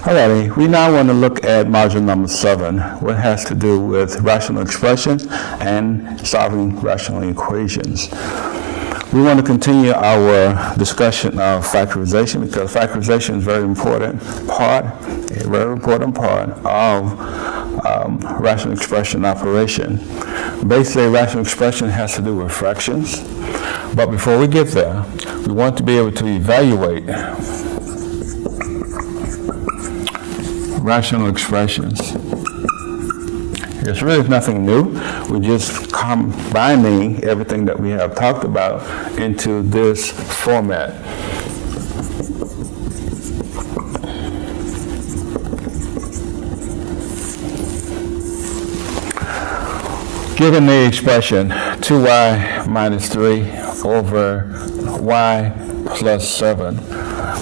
Alrighty, we now want to look at module number 7, what has to do with rational expression and solving rational equations. We want to continue our discussion of factorization because factorization is a very important part of rational expression operation. Basically, rational expression has to do with fractions, but before we get there, we want to be able to evaluate rational expressions. It's really nothing new. We're just combining everything that we have talked about into this format. Given the expression 2y minus 3 over y plus 7,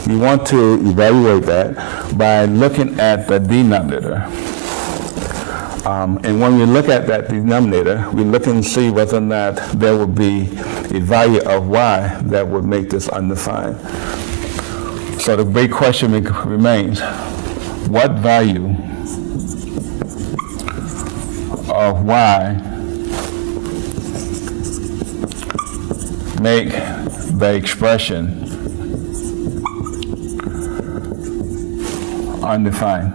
we want to evaluate that by looking at the denominator. And when we look at that denominator, we look and see whether or not there would be a value of y that would make this undefined. So the big question remains, what value of y make the expression undefined?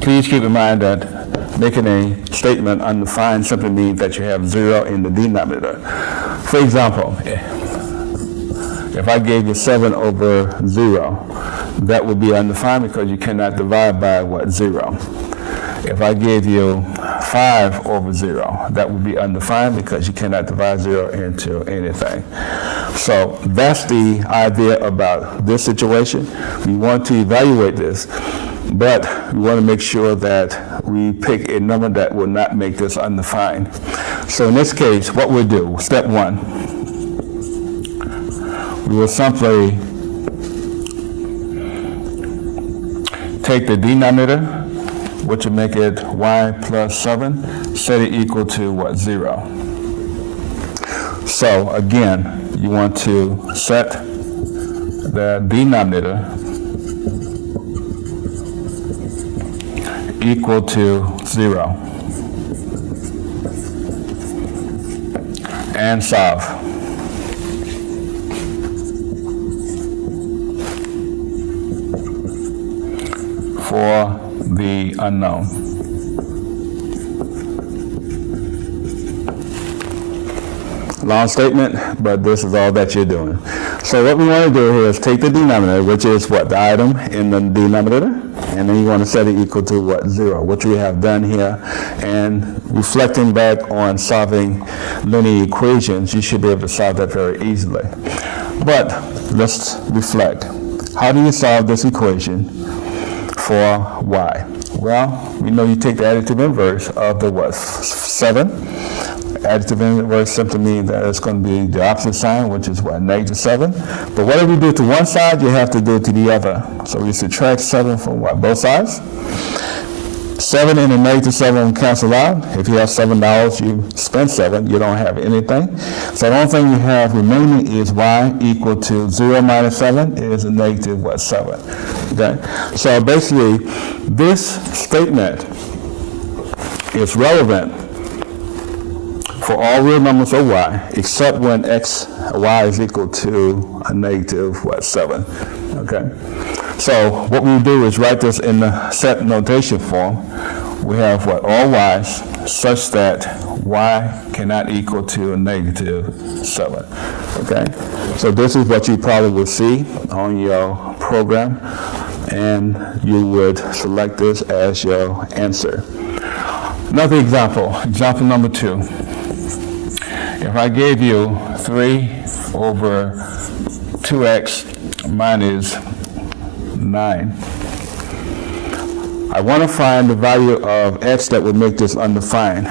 Please keep in mind that making a statement undefined simply means that you have 0 in the denominator. For example, if I gave you 7 over 0, that would be undefined because you cannot divide by what? 0. If I gave you 5 over 0, that would be undefined because you cannot divide 0 into anything. So that's the idea about this situation. We want to evaluate this, but we want to make sure that we pick a number that will not make this undefined. So in this case, what we'll do, step 1, we will simply take the denominator, which will make it y plus 7, set it equal to what? 0. So again, you want to set the denominator equal to 0 and solve. For the unknown. Long statement, but this is all that you're doing. So what we want to do here is take the denominator, which is what? The item in the denominator, and then you want to set it equal to what? 0, which we have done here. And reflecting back on solving linear equations, you should be able to solve that very easily. But let's reflect. How do you solve this equation for y? Well, we know you take the additive inverse of the what? 7. Additive inverse simply means that it's going to be the opposite sign, which is what? Negative 7. But whatever you do to one side, you have to do it to the other. So we subtract 7 from what? Both sides. 7 and the negative 7 cancel out. If you have $7, you spend 7, you don't have anything. So the only thing you have remaining is y equal to 0 minus 7 is a negative what? 7. Okay? So basically, this statement is relevant for all real numbers of y, except when y is equal to a negative what? 7. Okay? So what we do is write this in the set notation form. We have what? All y's such that y cannot equal to a negative 7. Okay? So this is what you probably will see on your program, and you would select this as your answer. Another example, example number 2. If I gave you 3 over 2x minus 9, I want to find the value of x that would make this undefined.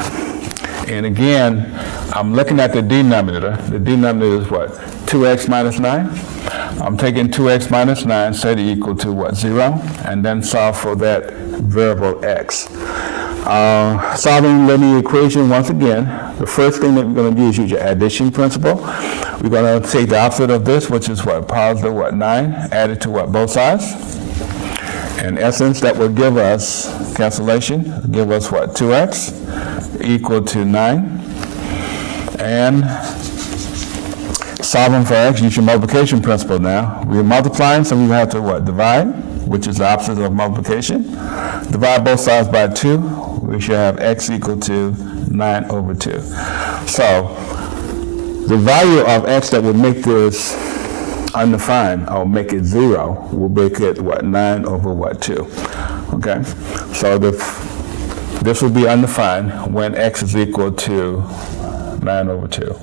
And again, I'm looking at the denominator. The denominator is what? 2x minus 9. I'm taking 2x minus 9, set it equal to what? 0, and then solve for that variable x. Solving linear equation, once again, the first thing that we're going to do is use your addition principle. We're going to take the opposite of this, which is what? Positive what? 9, added to what? Both sides. In essence, that will give us, cancellation, give us what, 2x equal to 9. And solving for x, use your multiplication principle now. We're multiplying, so we have to what, divide, which is the opposite of multiplication. Divide both sides by 2, we should have x equal to 9 over 2. So the value of x that would make this undefined, or make it 0, will make it what, 9 over what, 2. Okay, so this will be undefined when x is equal to 9 over 2.